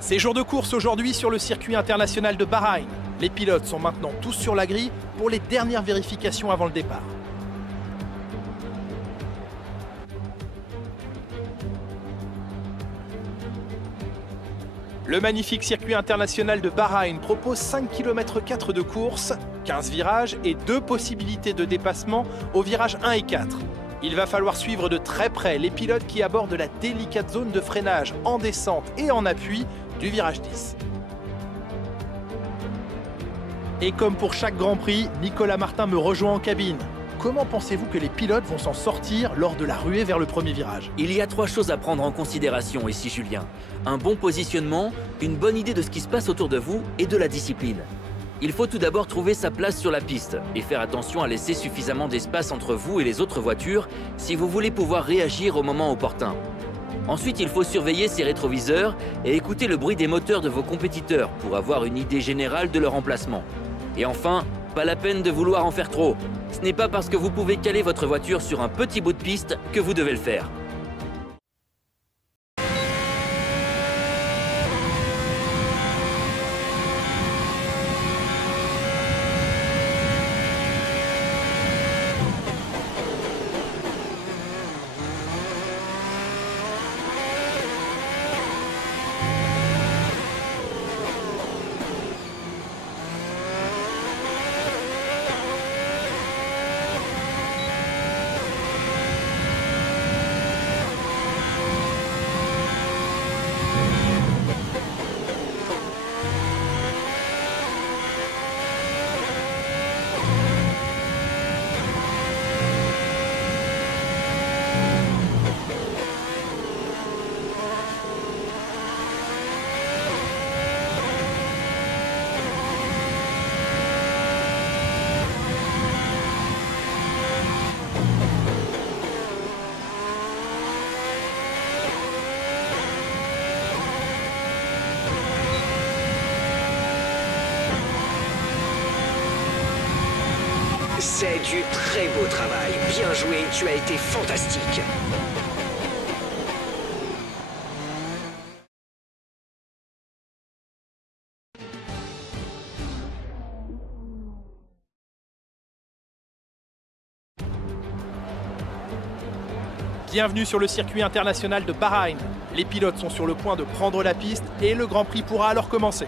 C'est jour de course aujourd'hui sur le circuit international de Bahreïn. Les pilotes sont maintenant tous sur la grille pour les dernières vérifications avant le départ. Le magnifique circuit international de Bahreïn propose 5,4 km de course, 15 virages et 2 possibilités de dépassement aux virages 1 et 4. Il va falloir suivre de très près les pilotes qui abordent la délicate zone de freinage en descente et en appui du virage 10. Et comme pour chaque Grand Prix, Nicolas Martin me rejoint en cabine. Comment pensez-vous que les pilotes vont s'en sortir lors de la ruée vers le premier virage? Il y a 3 choses à prendre en considération ici, Julien. Un bon positionnement, une bonne idée de ce qui se passe autour de vous et de la discipline. Il faut tout d'abord trouver sa place sur la piste et faire attention à laisser suffisamment d'espace entre vous et les autres voitures si vous voulez pouvoir réagir au moment opportun. Ensuite, il faut surveiller ses rétroviseurs et écouter le bruit des moteurs de vos compétiteurs pour avoir une idée générale de leur emplacement. Et enfin, pas la peine de vouloir en faire trop. Ce n'est pas parce que vous pouvez caler votre voiture sur un petit bout de piste que vous devez le faire. C'est du très beau travail. Bien joué, tu as été fantastique. Bienvenue sur le circuit international de Bahreïn. Les pilotes sont sur le point de prendre la piste et le Grand Prix pourra alors commencer.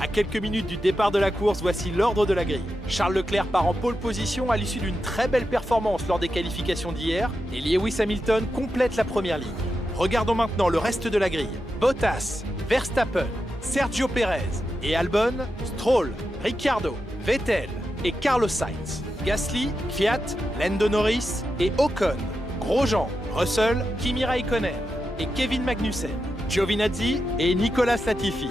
À quelques minutes du départ de la course, voici l'ordre de la grille. Charles Leclerc part en pole position à l'issue d'une très belle performance lors des qualifications d'hier et Lewis Hamilton complète la première ligne. Regardons maintenant le reste de la grille. Bottas, Verstappen, Sergio Pérez et Albon, Stroll, Ricciardo, Vettel et Carlos Sainz. Gasly, Kvyat, Lando Norris et Ocon. Grosjean, Russell, Kimi Raikkonen et Kevin Magnussen. Giovinazzi et Nicolas Latifi.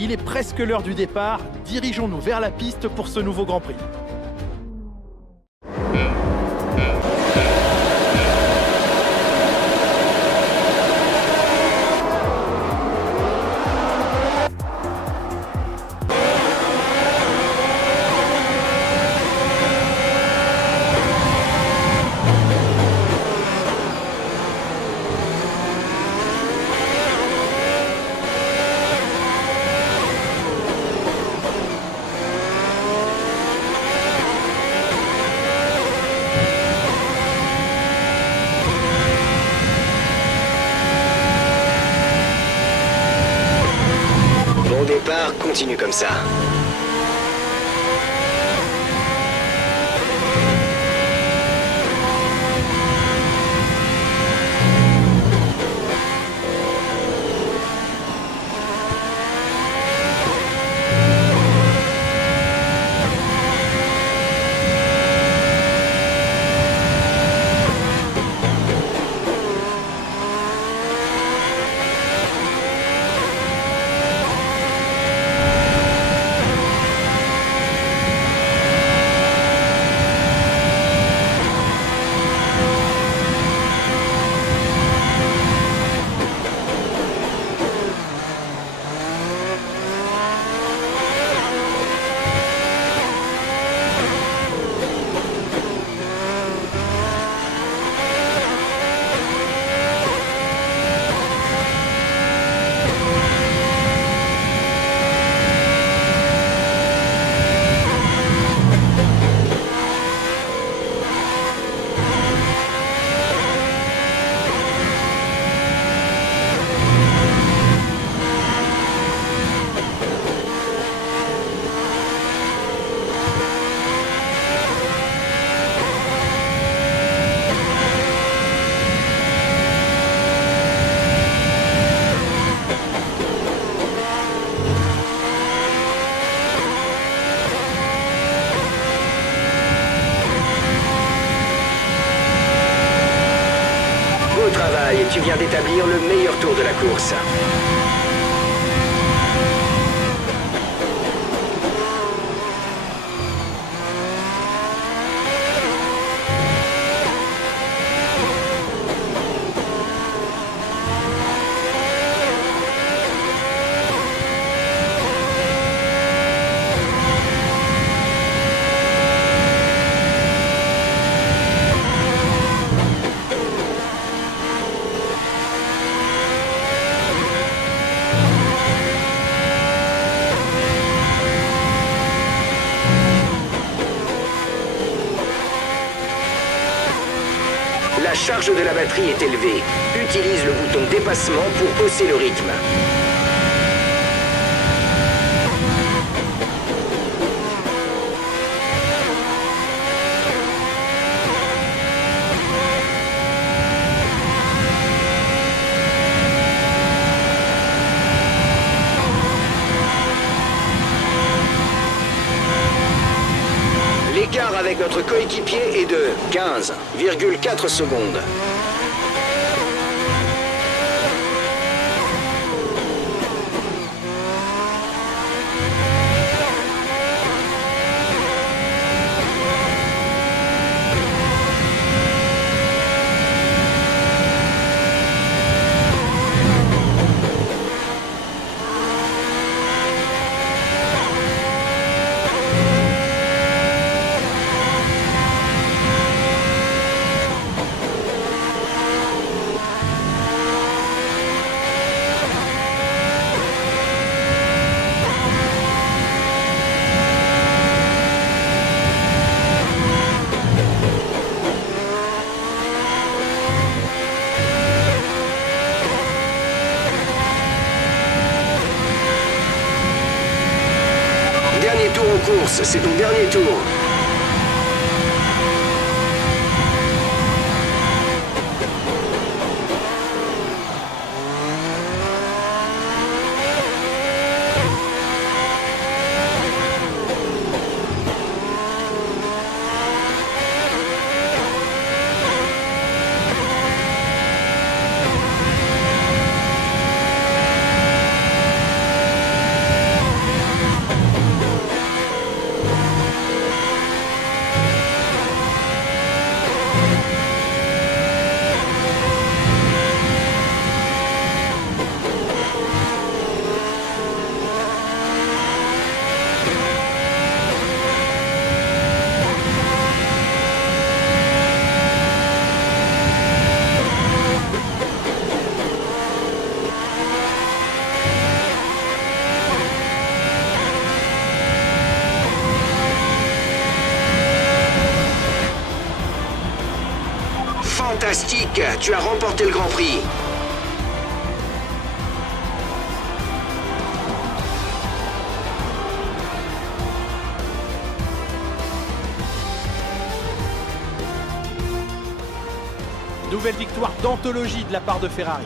Il est presque l'heure du départ, dirigeons-nous vers la piste pour ce nouveau Grand Prix. Continue comme ça. travail, tu viens d'établir le meilleur tour de la course. La charge de la batterie est élevée. Utilise le bouton dépassement pour hausser le rythme. L'écart avec notre coéquipier est de 15,4 secondes. Dernier tour en course, c'est ton dernier tour. Fantastique, tu as remporté le Grand Prix. Nouvelle victoire d'anthologie de la part de Ferrari.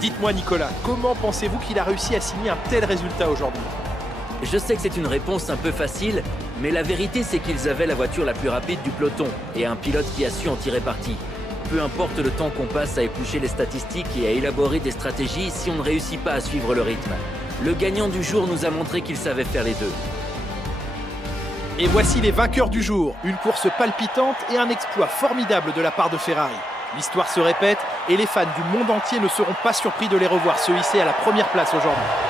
Dites-moi Nicolas, comment pensez-vous qu'il a réussi à signer un tel résultat aujourd'hui? Je sais que c'est une réponse un peu facile, mais la vérité c'est qu'ils avaient la voiture la plus rapide du peloton et un pilote qui a su en tirer parti. Peu importe le temps qu'on passe à éplucher les statistiques et à élaborer des stratégies si on ne réussit pas à suivre le rythme. Le gagnant du jour nous a montré qu'il savait faire les deux. Et voici les vainqueurs du jour, une course palpitante et un exploit formidable de la part de Ferrari. L'histoire se répète et les fans du monde entier ne seront pas surpris de les revoir se hisser à la première place aujourd'hui.